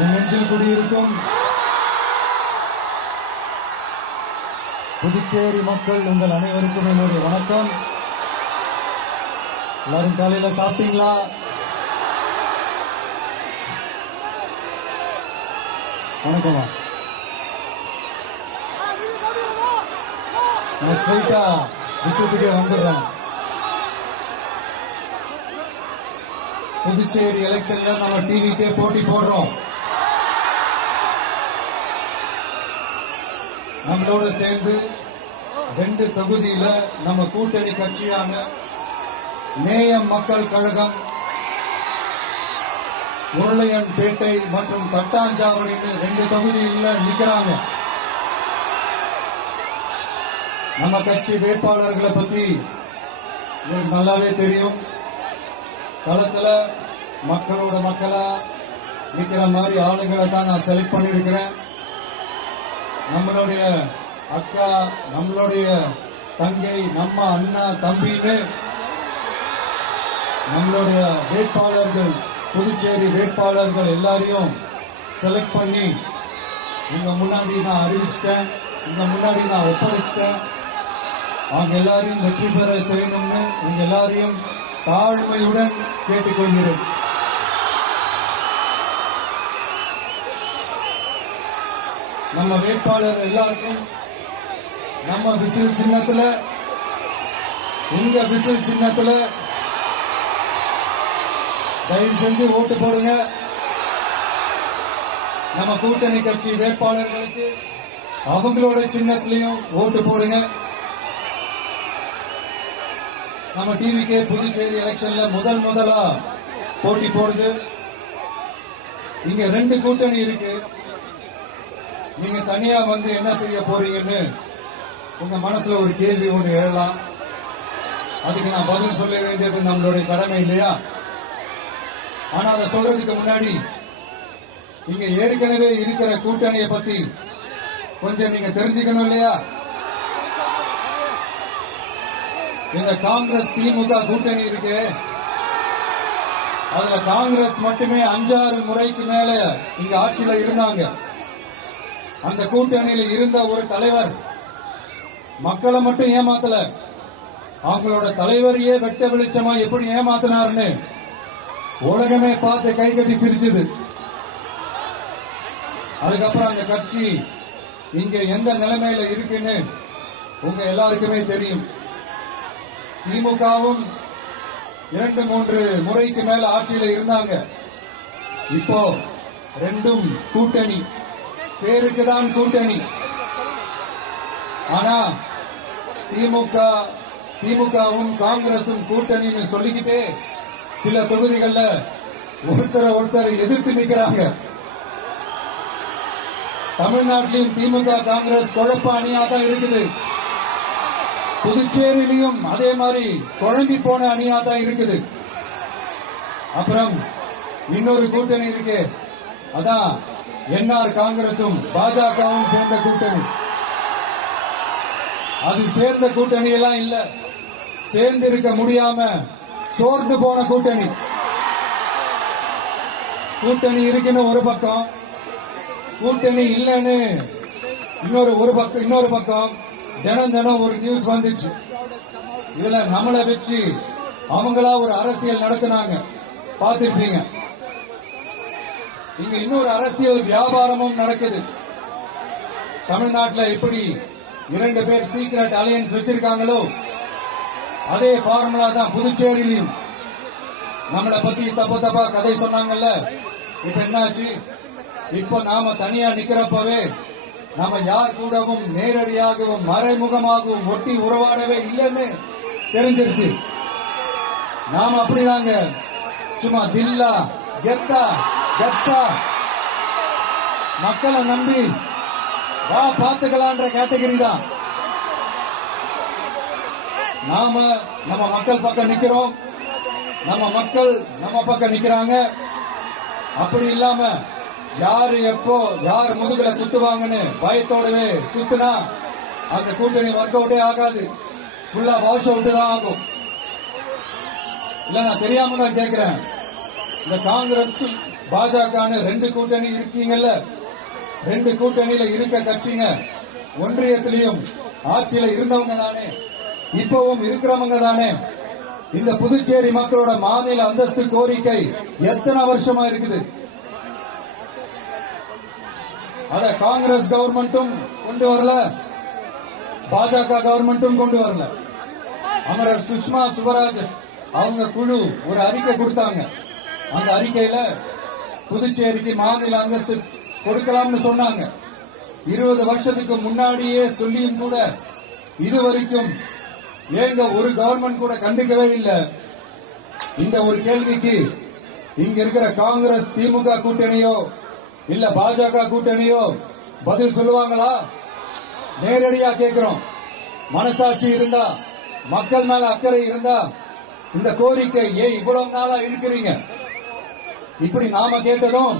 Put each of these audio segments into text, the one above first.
நெஞ்சில் குடியிருக்கும் புதுச்சேரி மக்கள் உங்கள் அனைவருக்கும் என்னுடைய வணக்கம். எல்லாரும் காலையில சாப்பிட்டீங்களா? வணக்கமா. நான் ஸ்ட்ரைட்டா விஷயத்துக்கே வந்துடுறேன். புதுச்சேரி எலெக்ஷன்ல நம்ம டிவிக்கே போட்டி போடுறோம். நம்மளோட சேர்ந்து 2 தொகுதியில நம்ம கூட்டணி கட்சியான நேயம் மக்கள் கழகம் உருளையன்பேட்டை மற்றும் தட்டாஞ்சாவடி 2 தொகுதியில் நிக்கிறாங்க. நம்ம கட்சி வேட்பாளர்களை பத்தி நல்லாவே தெரியும். களத்துல மக்களோட மக்களா நிக்கிற மாதிரி ஆளுங்களை தான் நான் செலக்ட் பண்ணிருக்கிறேன். நம்மளுடைய அக்கா, நம்மளுடைய தங்கை, நம்ம அண்ணா, தம்பின்னு நம்மளுடைய வேட்பாளர்கள், புதுச்சேரி வேட்பாளர்கள் எல்லாரையும் செலக்ட் பண்ணி உங்க முன்னாடி நான் அறிவிச்சிட்டேன், உங்க முன்னாடி நான் ஒப்படைச்சிட்டேன். அவங்க எல்லாரையும் வெற்றி பெற செய்யணும்னு உங்க எல்லாரையும் தாழ்மையுடன் கேட்டுக்கொள்கிறேன். நம்ம வேட்பாளர் எல்லாருக்கும் நம்ம விசில் சின்னத்துல, உங்க விசில் சின்னத்துல தயவு செஞ்சு ஓட்டு போடுங்க. நம்ம கூட்டணி கட்சி வேட்பாளர்களுக்கு அவங்களோட சின்னத்திலையும் ஓட்டு போடுங்க. நம்ம டிவிக்கே புதுச்சேரி எலெக்ஷன்ல முதலா போட்டி போடுது. இங்க 2 கூட்டணி இருக்கு. நீங்க தனியா வந்து என்ன செய்ய போறீங்கன்னு உங்க மனசுல ஒரு கேள்வி ஒன்று எழலாம். அதுக்கு நான் பதில் சொல்ல வேண்டியது நம்மளுடைய கடமை இல்லையா? ஆனா அதை சொல்றதுக்கு முன்னாடி இங்க ஏற்கனவே இருக்கிற கூட்டணியை பத்தி கொஞ்சம் நீங்க தெரிஞ்சுக்கணும் இல்லையா? இந்த காங்கிரஸ் திமுக கூட்டணி இருக்கு. அதுல காங்கிரஸ் மட்டுமே 5-6 முறைக்கு மேல இங்க ஆட்சியில இருந்தாங்க. அந்த கூட்டணியில இருந்த ஒரு தலைவர் மக்களை மட்டும் ஏமாத்தல, அவங்களோட தலைவரையே வெட்ட வெளிச்சமா எப்படி ஏமாத்தினார்னு உலகமே பார்த்து கை கட்டி சிரிச்சது. அதுக்கப்புறம் அந்த கட்சி இங்க எந்த நிலைமையில இருக்குன்னு உங்க எல்லாருக்குமே தெரியும். திமுகவும் 2-3 முறைக்கு மேல ஆட்சியில இருந்தாங்க. இப்போ 2ம் கூட்டணி, பேருக்கு தான் கூட்டணி. ஆனா திமுகவும் காங்கிரசும் கூட்டணின்னு சொல்லிக்கிட்டே சில தொகுதிகள்ல ஒருத்தர் எதிர்த்து நிற்கிறாங்க. தமிழ்நாட்டிலும் திமுக காங்கிரஸ் குழப்ப அணியா தான் இருக்குது. புதுச்சேரியிலையும் அதே மாதிரி குழம்பி போன அணியா தான் இருக்குது. அப்புறம் இன்னொரு கூட்டணி இருக்கு, அதான் என்ஆர் காங்கிரசும் பாஜகவும் சேர்ந்த கூட்டணி. அது சேர்ந்த கூட்டணி எல்லாம் இல்ல, சேர்ந்து இருக்க முடியாம சோர்ந்து போன கூட்டணி. கூட்டணி இருக்குன்னு ஒரு பக்கம், கூட்டணி இல்லைன்னு இன்னொரு பக்கம் தினம் ஒரு நியூஸ் வந்துச்சு. இதுல நம்மளை வச்சு அவங்களா ஒரு அரசியல் நடத்தினாங்க, பார்த்திருப்பீங்க. இங்க இன்னொரு அரசியல் வியாபாரமும் நடக்குது. தமிழ்நாட்டில் எப்படி 2 பேர் சீக்ரெட் அலையன்ஸ் வச்சிருக்காங்களோ அதே ஃபார்முலா தான் புதுச்சேரியிலும். நம்மளை பத்தி தப்பா கதை சொன்னாங்கல்ல, இப்ப என்னாச்சு? இப்ப நாம தனியா நிக்கிறப்பவே நாம யார் கூடவும் நேரடியாகவும் மறைமுகமாகவும் ஒட்டி உறவாடவே இல்லைன்னு தெரிஞ்சிருச்சு. நாம அப்படிதாங்க, சும்மா தில்லா கெத்தா கட்சா மக்களை நம்பி வா பார்த்துக்கலான்ற கேட்டகரி தான். நாம நம்ம மக்கள் பக்கம் நிக்கிறோம், நம்ம மக்கள் நம்ம பக்கம் நிக்கிறாங்க. அப்படி இல்லாம யாரு எப்போ யார் முதுகுல குத்துவாங்கன்னு பயத்தோடவே சுத்துனா அந்த கூட்டணி ஒர்க் அவுட்டே ஆகாது, ஃபுல்லா வாஷ் அவுட் தான் ஆகும். இல்ல நான் தெரியாம தான் கேட்கிறேன். இந்த காங்கிரஸ் பாஜக ரெண்டு கூட்டணி இருக்கீங்கல்ல, ரெண்டு கூட்டணியில இருக்க கட்சிங்க ஒன்றியத்திலையும் ஆட்சியில இருந்தவங்க தானே, இப்பவும் இருக்கிறவங்க தானே. இந்த புதுச்சேரி மக்களோட மாநில அந்தஸ்து கோரிக்கை எத்தனை வருஷமா இருக்குது? அத காங்கிரஸ் கவர்மெண்ட்டும் கொண்டு வரல, பாஜக கவர்மெண்ட்டும் கொண்டு வரல. அமரர் சுஷ்மா சுவராஜ் அவங்க குழு ஒரு அறிக்கை கொடுத்தாங்க. அந்த அறிக்கையில புதுச்சேரிக்கு மாநில அந்தஸ்து கொடுக்கலாம்னு சொன்னாங்க. 20 வருஷத்துக்கு முன்னாடியே சொல்லியும் கூட இதுவரைக்கும் ஏங்க ஒரு கவர்மெண்ட் கூட கண்டுக்கவே இல்லை. இந்த ஒரு கேள்விக்கு இங்க இருக்கிற காங்கிரஸ் திமுக கூட்டணியோ இல்ல பாஜக கூட்டணியோ பதில் சொல்லுவாங்களா? நேரடியா கேட்கிறோம். மனசாட்சி இருந்தா, மக்கள் மேல அக்கறை இருந்தா இந்த கோரிக்கை ஏன் இவ்வளவு நாளா இழுக்கிறீங்க? இப்படி நாம கேட்டதும்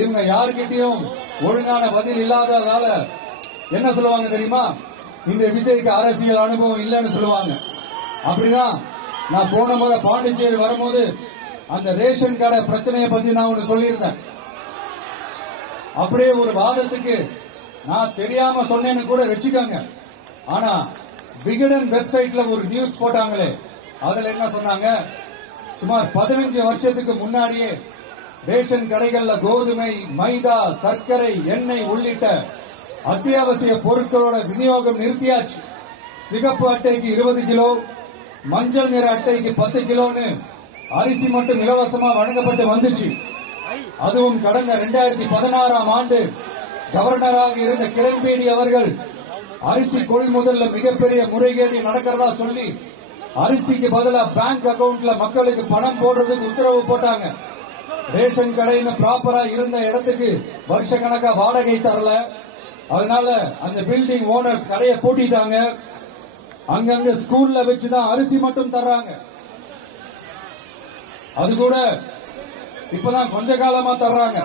இவங்க யாருக்கிட்டையும் ஒழுங்கான பதில் இல்லாததால என்ன சொல்லுவாங்க தெரியுமா? இந்த விஜய்க்கு அரசியல் அனுபவம் இல்லைன்னு சொல்லுவாங்க. அப்படிதான் நான் போன முறை பாண்டிச்சேரி வரும்போது அந்த ரேஷன் கடை பிரச்சனையை பத்தி நான் ஒன்று சொல்லியிருந்தேன். அப்படியே ஒரு வாதத்துக்கு நான் தெரியாம சொன்னேன்னு கூட வச்சுக்கோங்க. ஆனா விகடன் வெப்சைட்ல ஒரு நியூஸ் போட்டாங்களே, அதுல என்ன சொன்னாங்க? சுமார் 15 வருஷத்துக்கு முன்னாடியே ரேஷன் கடைகள்ல கோதுமை, மைதா, சர்க்கரை, எண்ணெய் உள்ளிட்ட அத்தியாவசிய பொருட்களோட விநியோகம் நிறுத்தியாச்சு. சிகப்பு அட்டைக்கு 20 கிலோ, மஞ்சள் நிற அட்டைக்கு 10 கிலோன்னு அரிசி மட்டும் இலவசமா வழங்கப்பட்டு வந்துச்சு. அதுவும் கடந்த 2016ஆம் ஆண்டு கவர்னராக இருந்த கிரண்பேடி அவர்கள் அரிசி கொள்முதல்ல மிகப்பெரிய முறைகேடு நடக்கிறதா சொல்லி அரிசிக்கு பதிலா பேங்க் அக்கவுண்ட்ல மக்களுக்கு பணம் போடுறதுக்கு உத்தரவு போட்டாங்க. ரேஷன் கடைன்னு ப்ராப்பரா இருந்த இடத்துக்கு வருஷ கணக்கா வாடகை தரல. அதனால அந்த பில்டிங் ஓனர்ஸ் கடையை பூட்டிட்டாங்க. அங்கங்க ஸ்கூல்ல வச்சுதான் அரிசி மட்டும் தர்றாங்க. அது கூட இப்பதான் கொஞ்ச காலமா தர்றாங்க.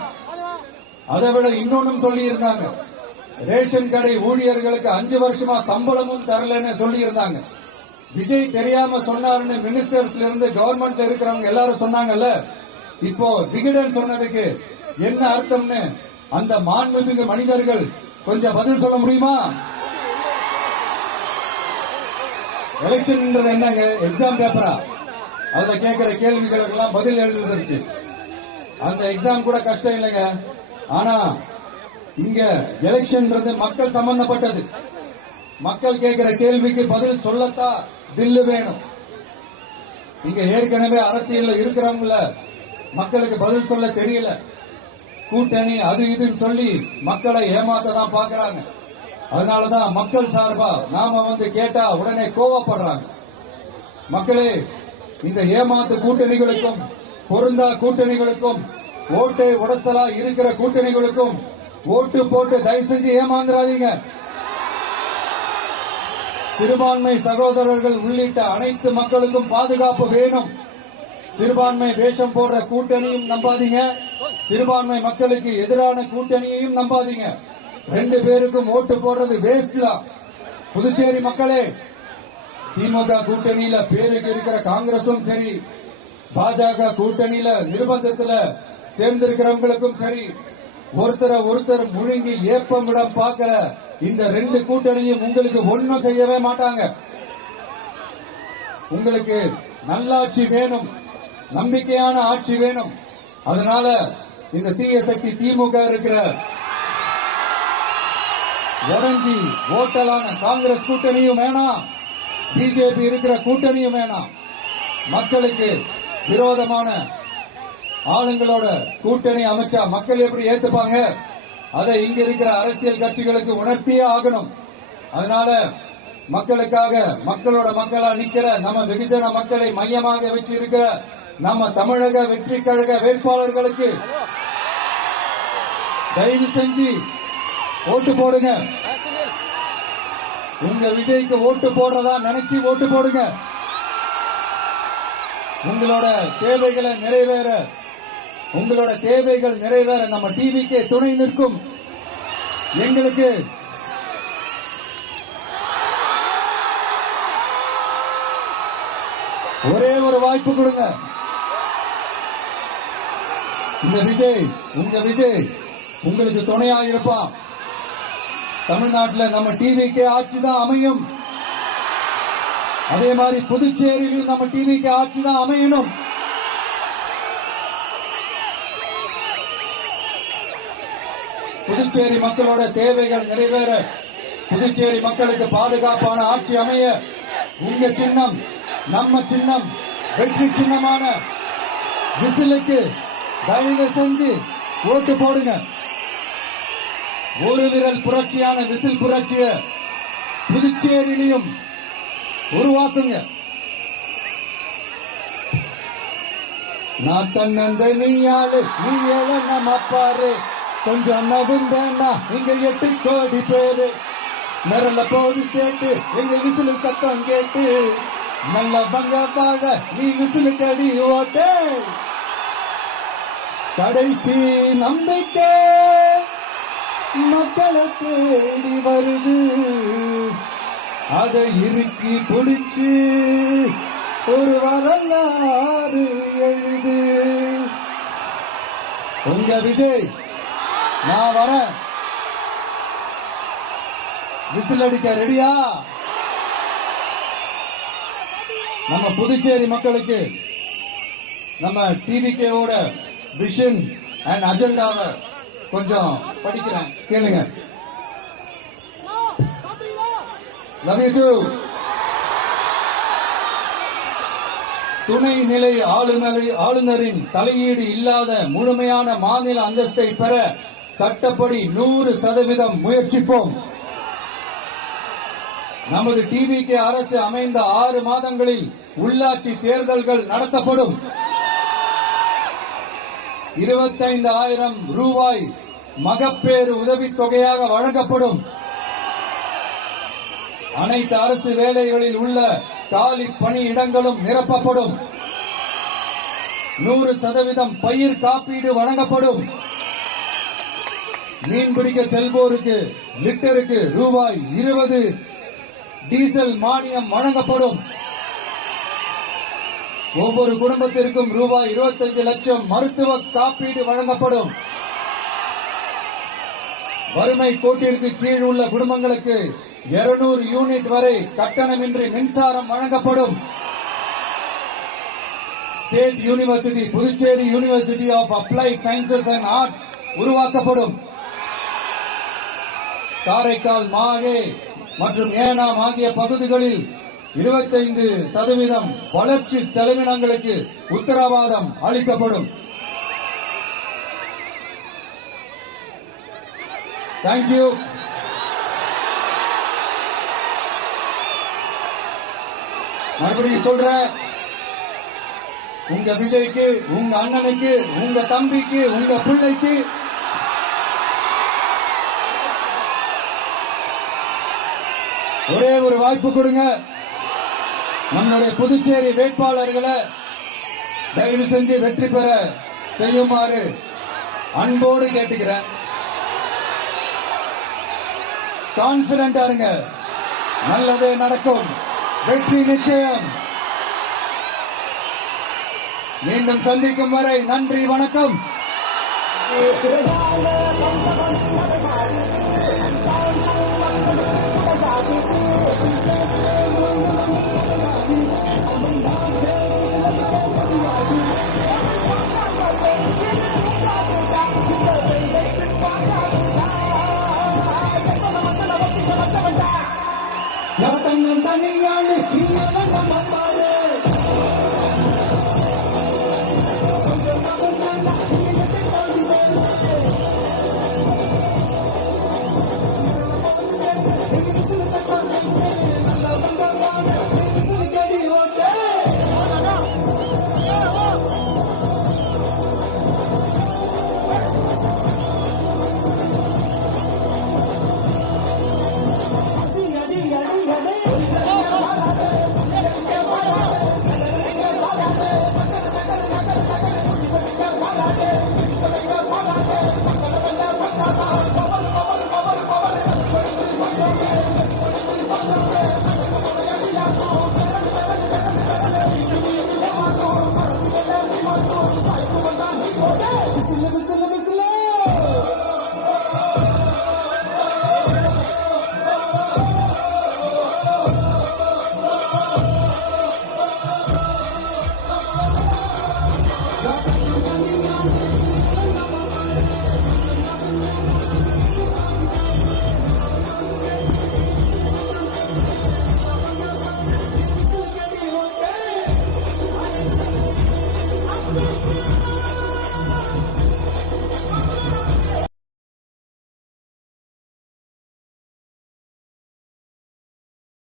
அதை விட இன்னொன்னும் சொல்லி இருந்தாங்க, ரேஷன் கடை ஊழியர்களுக்கு 5 வருஷமா சம்பளமும் தரலன்னு சொல்லி இருந்தாங்க. விஜய் தெரியாம சொன்னாருன்னு மினிஸ்டர்ஸ்ல இருந்து கவர்மெண்ட்ல இருக்கிறவங்க எல்லாரும் சொன்னாங்கல்ல. இப்போ விகடன் சொன்னதுக்கு என்ன அர்த்தம்னு அந்த மாண்புமிகு மனிதர்கள் கொஞ்சம் பதில் சொல்ல முடியுமா? எலெக்ஷன் என்னங்க, எக்ஸாம் பேப்பரா? அதுல கேட்கிற கேள்விகளுக்கு எல்லாம் பதில் எழுதுறதுக்கு அந்த எக்ஸாம் கூட கஷ்டம் இல்லைங்க. ஆனா இங்க எலெக்ஷன் மக்கள் சம்பந்தப்பட்டது. மக்கள் கேட்கிற கேள்விக்கு பதில் சொல்லத்தான் தில்லு வேணும். இங்க ஏற்கனவே அரசியல் இருக்கிறவங்கள மக்களுக்கு பதில் சொல்ல தெரியல. கூட்டணி அது இதுன்னு சொல்லி மக்களை ஏமாத்ததான் பாக்குறாங்க. அதனாலதான் மக்கள் சார்பா நாம வந்து கேட்டா உடனே கோவப்படுறாங்க. மக்களே, இந்த ஏமாத்து கூட்டணிகளுக்கும் பொருந்தா கூட்டணிகளுக்கும் ஓட்டை உடசலா இருக்கிற கூட்டணிகளுக்கும் ஓட்டு போட்டு தயவு செஞ்சு ஏமாந்துடாதீங்க. சிறுபான்மை சகோதரர்கள் உள்ளிட்ட அனைத்து மக்களுக்கும் பாதுகாப்பு வேணும். சிறுபான்மை வேஷம் போடுற கூட்டணியும் நம்பாதீங்க, சிறுபான்மை மக்களுக்கு எதிரான கூட்டணியையும் நம்பாதீங்க. 2 பேருக்கும் ஓட்டு போடுறது வேஸ்ட் தான். புதுச்சேரி மக்களே, திமுக கூட்டணியில பேருக்கு இருக்கிற காங்கிரசும் சரி, பாஜக கூட்டணியில நிர்பந்தத்துல சேர்ந்திருக்கிறவங்களுக்கும் சரி, ஒருத்தர் முழுங்கி ஏப்பமிடம் பார்க்கிற இந்த 2 கூட்டணியும் உங்களுக்கு ஒன்னும் செய்யவே மாட்டாங்க. உங்களுக்கு நல்லாட்சி வேணும், நம்பிக்கையான ஆட்சி வேணும். அதனால இந்த தீய சக்தி திமுக இருக்கிற உடஞ்சி ஓட்டலான காங்கிரஸ் கூட்டணியும் வேணாம், பிஜேபி இருக்கிற கூட்டணியும் வேணாம். மக்களுக்கு விரோதமான ஆளுங்களோட கூட்டணி அமைச்சா மக்கள் எப்படி ஏத்துப்பாங்க? அதை இங்க இருக்கிற அரசியல் கட்சிகளுக்கு உணர்த்தியே ஆகணும். அதனால மக்களுக்காக மக்களோட மக்களா நிக்கிற நம்ம வெகுஜன மக்களை மையமாக வச்சு இருக்கிற நம்ம தமிழக வெற்றி கழக வேட்பாளர்களுக்கு தயவு செஞ்சு ஓட்டு போடுங்க. உங்க விஜய்க்கு ஓட்டு போடுறதா நினைச்சு ஓட்டு போடுங்க. உங்களோட தேவைகளை நிறைவேற, உங்களோட தேவைகள் நிறைவேற நம்ம டிவிக்கு துணை நிற்கும். எங்களுக்கு ஒரே ஒரு வாய்ப்பு கொடுங்க. இந்த விஜய், உங்க விஜய் உங்களுக்கு துணையாக இருப்பான். தமிழ்நாட்டில் நம்ம டிவிக்கு ஆட்சி தான் அமையும். அதே மாதிரி புதுச்சேரியிலும் நம்ம டிவிக்கு ஆட்சி தான் அமையணும். புதுச்சேரி மக்களோட தேவைகள் நிறைவேற, புதுச்சேரி மக்களுக்கு பாதுகாப்பான ஆட்சி அமைய உங்க சின்னம், நம்ம சின்னம், வெற்றி சின்னமான விசிலுக்கு தயவு செஞ்சு ஓட்டு போடுங்க. ஒரு விரல் புரட்சியான விசில் புரட்சிய புதுச்சேரியிலையும் உருவாக்குங்க. நான் தன்னந்த நீயாளு நீ ஏழ நம்ம பாரு, கொஞ்சம் நகுந்தேன்னா இங்க 8 கோடி பேரு, நிரல போது ஸ்டேட்டு எங்க விசிலு சத்தம் கேட்டு, நல்ல பங்க பாட நீ விசிலு கடி ஓட்டு. கடைசி நம்பிக்கை மக்களை தேடி வருது, அதை இறுக்கி பிடிச்சு ஒரு வரலாறு எழுது. உங்க விஜய், நான் வரேன். விசில் அடிக்க ரெடியா? நம்ம புதுச்சேரி மக்களுக்கு நம்ம டிவிகேவோட விஷன் அண்ட் அஜெண்டாவை கொஞ்சம் படிக்கிறேன், கேளுங்க. Love you too. துணைநிலை ஆளுநரின் தலையீடு இல்லாத முழுமையான மாநில அந்தஸ்தை பெற சட்டப்படி 100% முயற்சிப்போம். நமது டிவிகே அரசு அமைந்த 6 மாதங்களில் உள்ளாட்சி தேர்தல்கள் நடத்தப்படும். 25,000 ரூபாய் மகப்பேறு உதவித்தொகையாக வழங்கப்படும். அனைத்து அரசு வேலைகளில் உள்ள காலி பணியிடங்களும் நிரப்பப்படும். 100% பயிர் காப்பீடு வழங்கப்படும். மீன்பிடிக்க செல்வோருக்கு லிட்டருக்கு ரூபாய் 20 டீசல் மானியம் வழங்கப்படும். ஒவ்வொரு குடும்பத்திற்கும் ரூபாய் 25 லட்சம் மருத்துவ காப்பீடு வழங்கப்படும். வறுமை கோட்டிற்கு கீழ் உள்ள குடும்பங்களுக்கு 200 யூனிட் வரை கட்டணமின்றி மின்சாரம் வழங்கப்படும். State university Puducherry university of applied sciences and arts உருவாக்கப்படும். காரைக்கால், மாஹே மற்றும் ஏனாம் ஆகிய பகுதிகளில் 25% வளர்ச்சி செலவினங்களுக்கு உத்தரவாதம் அளிக்கப்படும். தேங்க்யூ. மறுபடியும் சொல்றேன், உங்க விஜய்க்கு, உங்க அண்ணனுக்கு, உங்க தம்பிக்கு, உங்க பிள்ளைக்கு ஒரே ஒரு வாய்ப்பு கொடுங்க. நம்முடைய புதுச்சேரி வேட்பாளர்களை தயவு செஞ்சு வெற்றி பெற செய்யுமாறு அன்போடு கேட்டுக்கிறேன். கான்பிடண்டா இருங்க, நல்லதே நடக்கும், வெற்றி நிச்சயம். மீண்டும் சந்திக்கும் வரை நன்றி, வணக்கம். தனியாளு